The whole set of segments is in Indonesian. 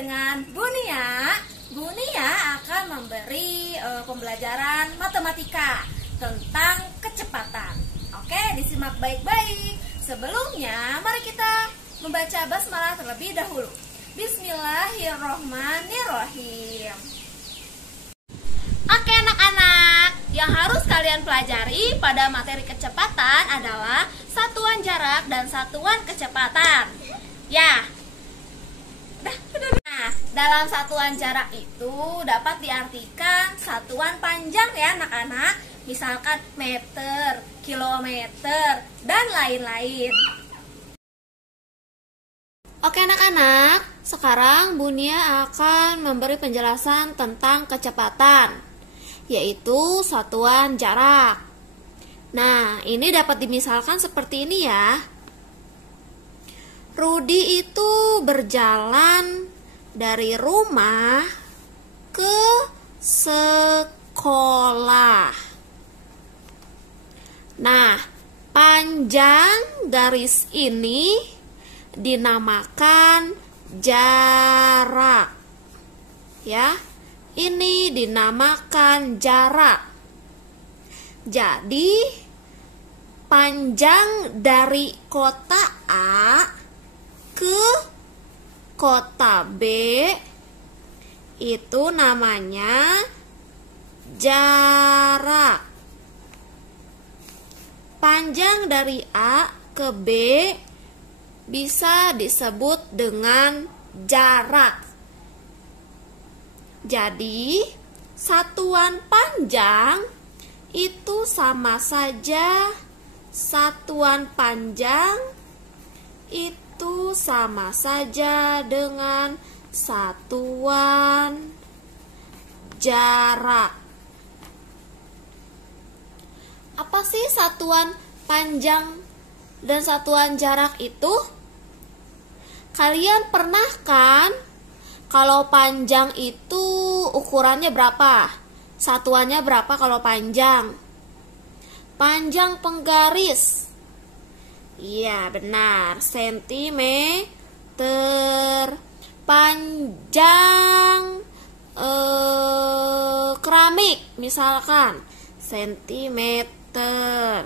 dengan Bunia. Bunia akan memberi pembelajaran matematika tentang kecepatan. Oke, disimak baik-baik. Sebelumnya, mari kita membaca basmalah terlebih dahulu. Bismillahirrohmanirrohim. Oke anak-anak, yang harus kalian pelajari pada materi kecepatan adalah satuan jarak dan satuan kecepatan. Ya. Nah, dalam satuan jarak itu dapat diartikan satuan panjang ya anak-anak. Misalkan meter, kilometer, dan lain-lain. Oke anak-anak, sekarang Bunia akan memberi penjelasan tentang kecepatan, yaitu satuan jarak. Nah, ini dapat dimisalkan seperti ini ya. Rudi itu berjalan dari rumah ke sekolah. Nah, panjang garis ini dinamakan jarak. Ya, ini dinamakan jarak. Jadi, panjang dari kota A ke kota B itu namanya jarak. Panjang dari A ke B bisa disebut dengan jarak. Jadi, satuan panjang itu sama saja satuan panjang itu sama saja dengan satuan jarak. Apa sih satuan panjang dan satuan jarak itu? Kalian pernah kan kalau panjang itu ukurannya berapa? Satuannya berapa kalau panjang? Panjang penggaris. Iya, benar, sentimeter. Panjang keramik misalkan sentimeter.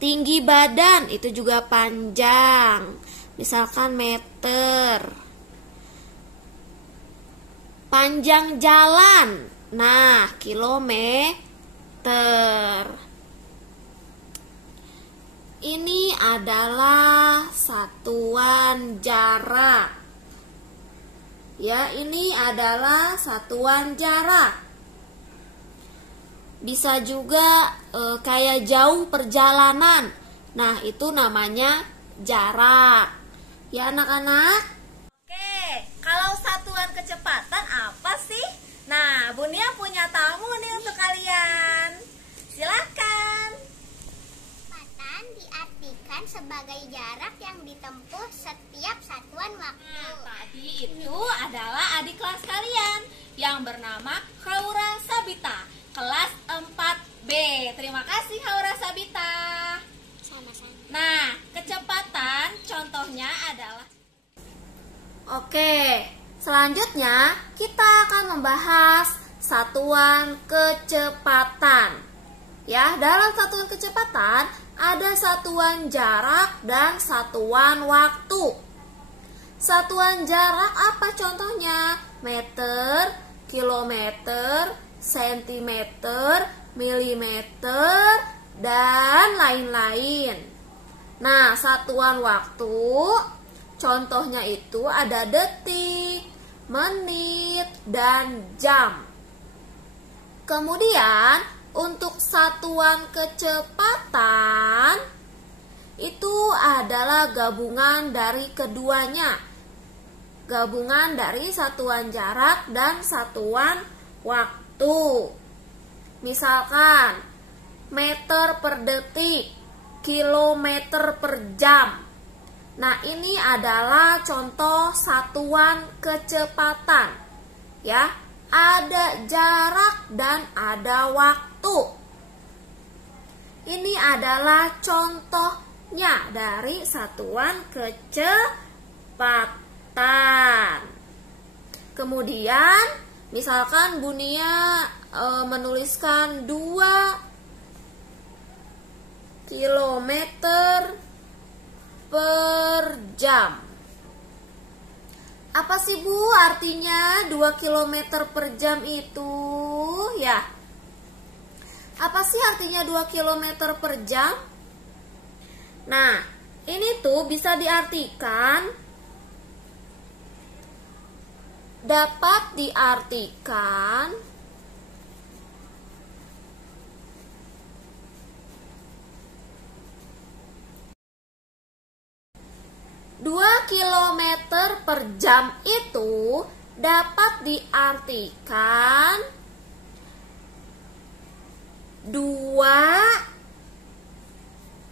Tinggi badan itu juga panjang, misalkan meter. Panjang jalan, nah kilometer. Ini adalah satuan jarak. Ya, ini adalah satuan jarak. Bisa juga kayak jauh perjalanan. Nah, itu namanya jarak. Ya, anak-anak? Oke, kalau satuan kecepatan apa sih? Nah, Bunia punya tamu nih untuk kalian. Silakan. Kecepatan diartikan sebagai jarak yang ditempuh setiap satuan waktu. Nah, tadi itu adalah adik kelas kalian yang bernama Haura Sabita, kelas 4B. Terima kasih Haura Sabita. Sama-sama. Nah, kecepatan contohnya adalah. Oke, selanjutnya kita akan membahas satuan kecepatan. Ya, dalam satuan kecepatan ada satuan jarak dan satuan waktu. Satuan jarak apa contohnya? Meter, kilometer, sentimeter, milimeter, dan lain-lain. Nah, satuan waktu contohnya itu ada detik, menit, dan jam. Kemudian untuk satuan kecepatan itu adalah gabungan dari keduanya. Gabungan dari satuan jarak dan satuan waktu. Misalkan meter per detik, kilometer per jam. Nah, ini adalah contoh satuan kecepatan. Ya, ada jarak dan ada waktu. Ini adalah contohnya dari satuan kecepatan. Kemudian misalkan Bunia menuliskan 2 kilometer per jam. Apa sih Bu artinya 2 kilometer per jam itu? Ya. Apa sih artinya 2 kilometer per jam? Nah, ini tuh bisa diartikan, dapat diartikan dua kilometer per jam itu dapat diartikan 2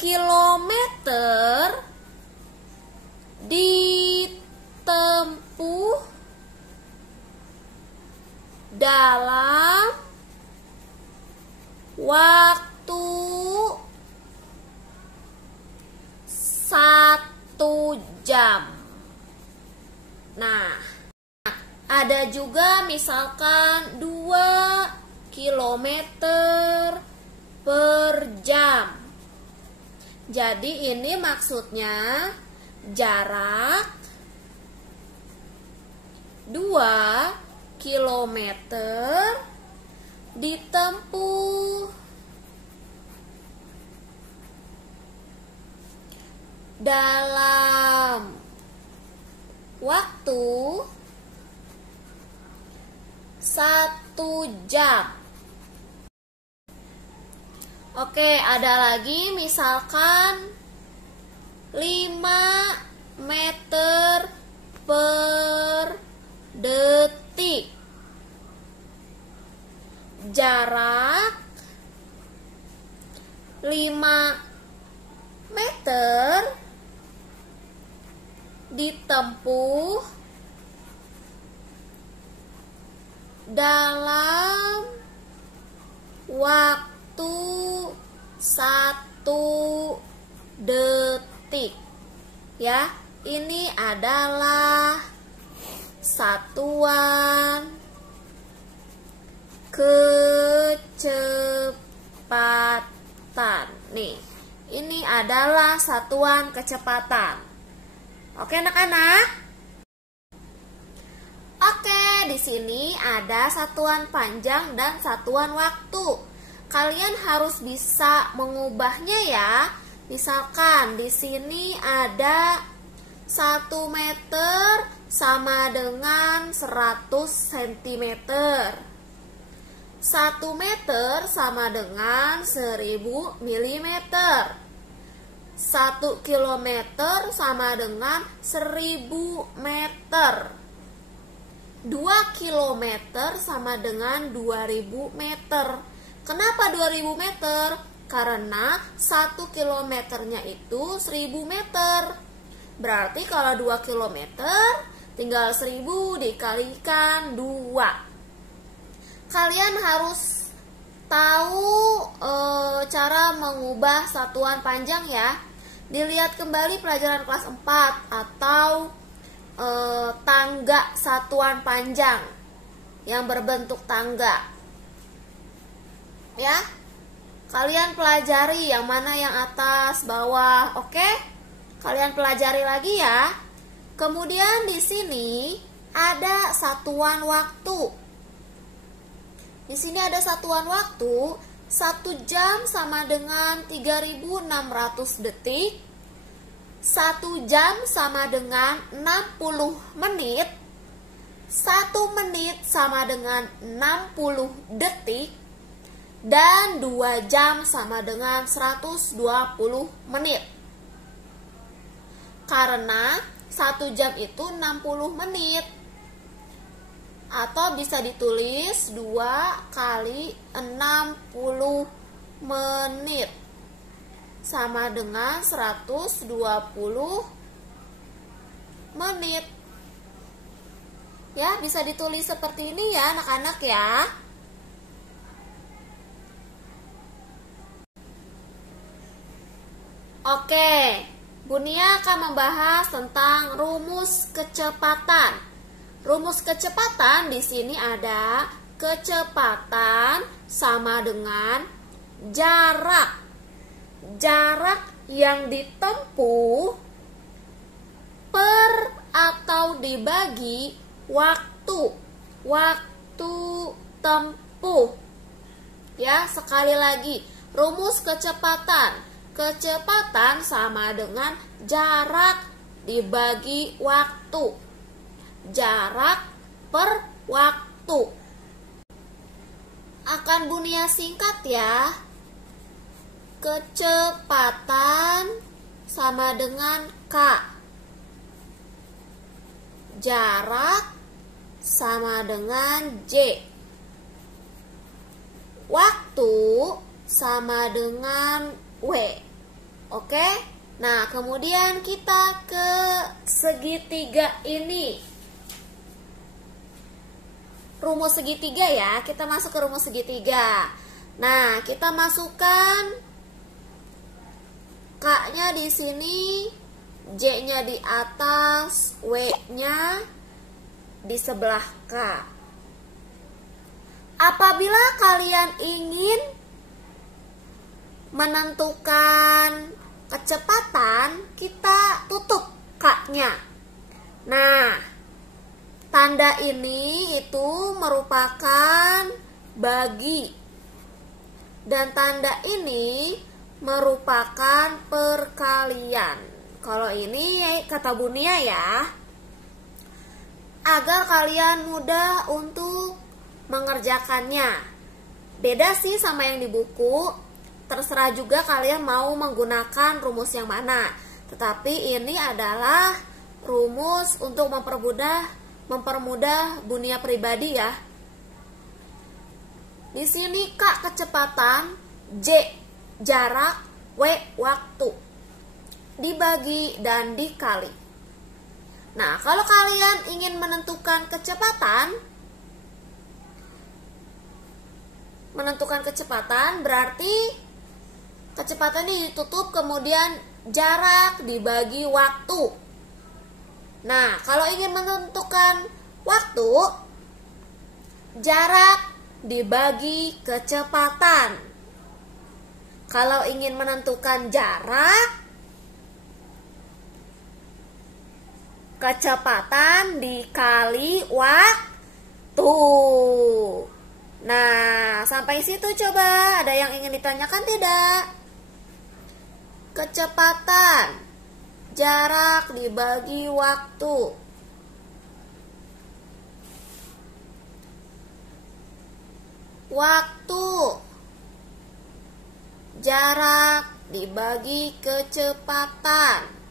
kilometer ditempuh dalam waktu 1 jam. Nah, ada juga misalkan 2 kilometer per jam. Jadi ini maksudnya jarak 2 kilometer ditempuh dalam waktu 1 jam. Oke, ada lagi misalkan 5 meter per detik. Jarak 5 meter ditempuh dalam waktu 1 detik. Ya, ini adalah satuan kecepatan. Nih, ini adalah satuan kecepatan. Oke, anak-anak? Oke, di sini ada satuan panjang dan satuan waktu. Kalian harus bisa mengubahnya ya. Misalkan di sini ada 1 meter sama dengan 100 cm. 1 meter sama dengan 1000 mm. 1 kilometer sama dengan 1000 meter. 2 kilometer sama dengan 2000 meter. Kenapa 2000 meter? Karena 1 kilometernya itu 1000 meter. Berarti kalau 2 kilometer tinggal 1000 dikalikan 2. Kalian harus tahu cara mengubah satuan panjang ya. Dilihat kembali pelajaran kelas 4 atau tangga satuan panjang yang berbentuk tangga. Ya, kalian pelajari yang mana yang atas, bawah, oke? Kalian pelajari lagi ya. Kemudian di sini ada satuan waktu. Di sini ada satuan waktu. 1 jam sama dengan 3600 detik. 1 jam sama dengan 60 menit. 1 menit sama dengan 60 detik. Dan 2 jam sama dengan 120 menit. Karena 1 jam itu 60 menit. Atau bisa ditulis 2 kali 60 menit sama dengan 120 menit. Ya, bisa ditulis seperti ini ya anak-anak ya. Oke, Bunia akan membahas tentang rumus kecepatan. Rumus kecepatan di sini ada kecepatan sama dengan jarak. Jarak yang ditempuh per atau dibagi waktu. Waktu tempuh. Ya, sekali lagi. Rumus kecepatan. Kecepatan sama dengan jarak dibagi waktu. Jarak per waktu. Akan bunia singkat ya. Kecepatan sama dengan K. Jarak sama dengan J. Waktu sama dengan W. Oke? Nah, kemudian kita ke segitiga ini. Rumus segitiga ya, kita masuk ke rumus segitiga. Nah, kita masukkan K-nya di sini, J-nya di atas, W-nya di sebelah K. Apabila kalian ingin menentukan kecepatan, kita tutup K-nya. Nah, tanda ini itu merupakan bagi. Dan tanda ini merupakan perkalian. Kalau ini kata Bunia ya, agar kalian mudah untuk mengerjakannya. Beda sih sama yang di buku. Terserah juga kalian mau menggunakan rumus yang mana. Tetapi ini adalah rumus untuk mempermudah Bunia pribadi ya. Di sini K kecepatan, J jarak, W waktu. Dibagi dan dikali. Nah, kalau kalian ingin menentukan kecepatan berarti kecepatan ini ditutup, kemudian jarak dibagi waktu. Nah, kalau ingin menentukan waktu, jarak dibagi kecepatan. Kalau ingin menentukan jarak, kecepatan dikali waktu. Nah, sampai situ coba ada yang ingin ditanyakan tidak? Kecepatan, jarak dibagi waktu. Waktu, jarak dibagi kecepatan.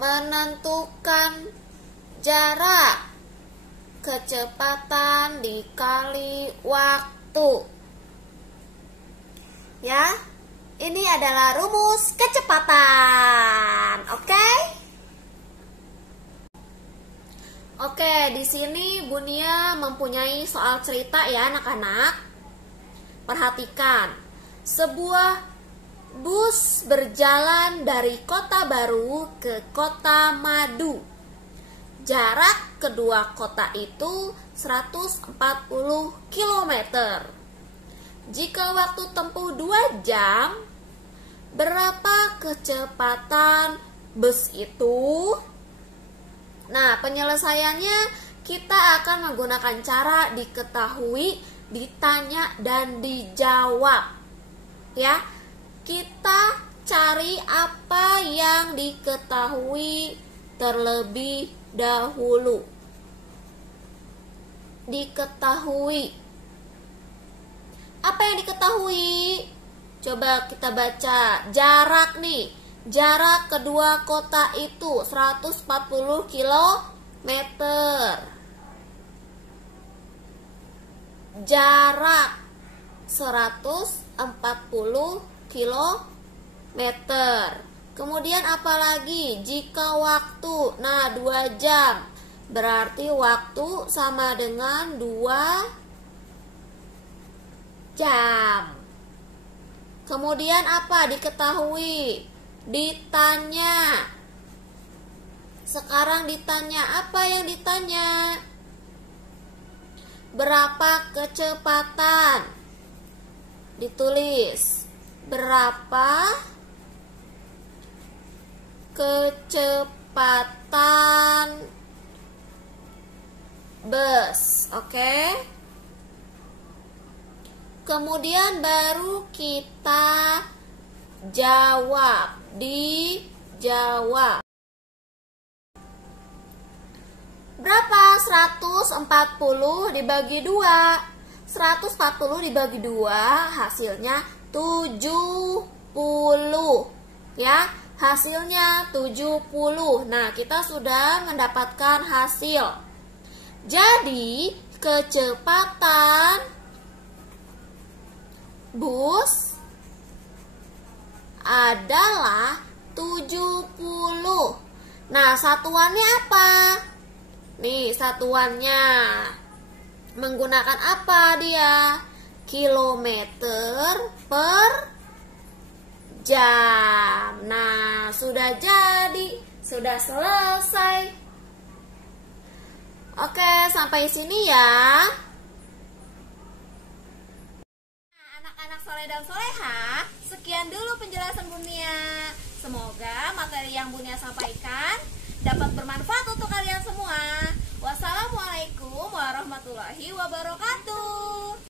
Menentukan jarak, kecepatan dikali waktu. Ya, ini adalah rumus kecepatan. Oke? Oke, di sini Bunia mempunyai soal cerita ya anak-anak. Perhatikan, sebuah bus berjalan dari Kota Baru ke Kota Madu. Jarak kedua kota itu 140 km. Jika waktu tempuh 2 jam, berapa kecepatan bus itu? Nah, penyelesaiannya kita akan menggunakan cara diketahui, ditanya, dan dijawab. Ya, kita cari apa yang diketahui terlebih dahulu. Diketahui. Apa yang diketahui? Coba kita baca. Jarak nih. Jarak kedua kota itu 140 km. Jarak 140 km. Kemudian apalagi? Jika waktu, nah 2 jam. Berarti waktu sama dengan 2 jam. Kemudian apa diketahui? ditanya. Sekarang ditanya, apa yang ditanya? Berapa kecepatan? Ditulis. Berapa kecepatan bus? Oke. Kemudian baru kita jawab. Dijawab. Berapa 140 dibagi 2? 140 dibagi 2 hasilnya 70. Ya, hasilnya 70. Nah, kita sudah mendapatkan hasil. Jadi, kecepatan bus adalah 70. Nah, satuannya apa? Nih, satuannya menggunakan apa dia? Kilometer per jam. Nah, sudah jadi, sudah selesai. Oke, sampai sini ya. Nah, anak-anak soleh dan soleha, sekian dulu penjelasan Bunia. Semoga materi yang Bunia sampaikan dapat bermanfaat untuk kalian semua. Wassalamualaikum warahmatullahi wabarakatuh.